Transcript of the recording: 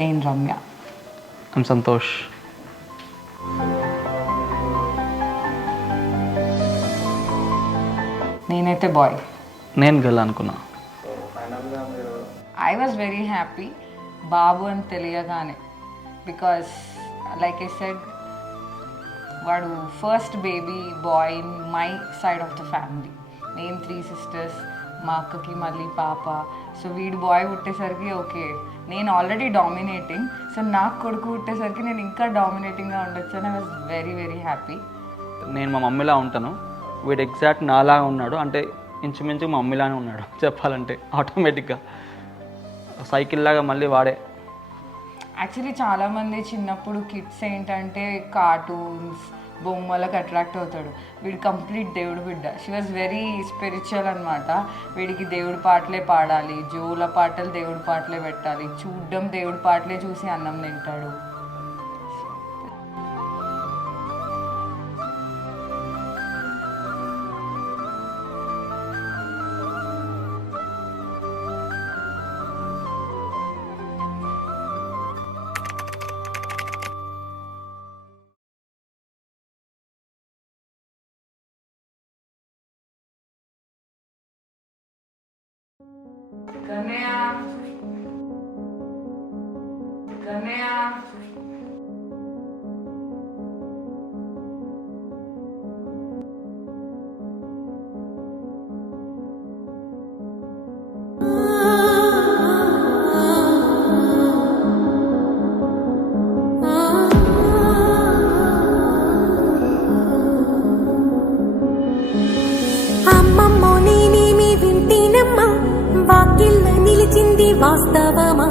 నేను రమ్య. ఐమ్ సంతోష్. నేనైతే బాయ్. నేను గర్ల్ అనుకున్నా. ఐ వాజ్ వెరీ హ్యాపీ బాబు అని తెలియగానే, బికాస్ లైక్ ఐ సెడ్ వాడు first baby boy in my side of the family. నేను 3 sisters, మా అక్కకి మళ్ళీ పాప. సో వీడు బాయ్ పుట్టేసరికి ఓకే, నేను ఆల్రెడీ డామినేటింగ్, సో నాకు కొడుకు పుట్టేసరికి నేను ఇంకా డామినేటింగ్గా ఉండొచ్చు అని I was very very happy. నేను మా మమ్మీలా ఉంటాను, వీడు ఎగ్జాక్ట్ నాలాగా ఉన్నాడు, అంటే ఇంచుమించు మా మమ్మీలానే ఉన్నాడు చెప్పాలంటే. ఆటోమేటిక్గా సైకిల్ లాగా మళ్ళీ వాడే. యాక్చువల్లీ చాలామంది చిన్నప్పుడు కిడ్స్ ఏంటంటే కార్టూన్స్ బొమ్మలకు అట్రాక్ట్ అవుతాడు. వీడు కంప్లీట్ దేవుడు బిడ్డ. షీ వాజ్ వెరీ స్పిరిచువల్ అనమాట. వీడికి దేవుడి పాటలే పాడాలి, జోల పాటలు దేవుడి పాటలే పెట్టాలి, చూడ్డం దేవుడి పాటలే చూసి అన్నం తింటాడు. కన్నయ్య, కన్నయ్య, అమ్మమ్మో నేనేమి వింటేనమ్మా, వాకిళ్ళ నిలిచింది వాస్తవమా.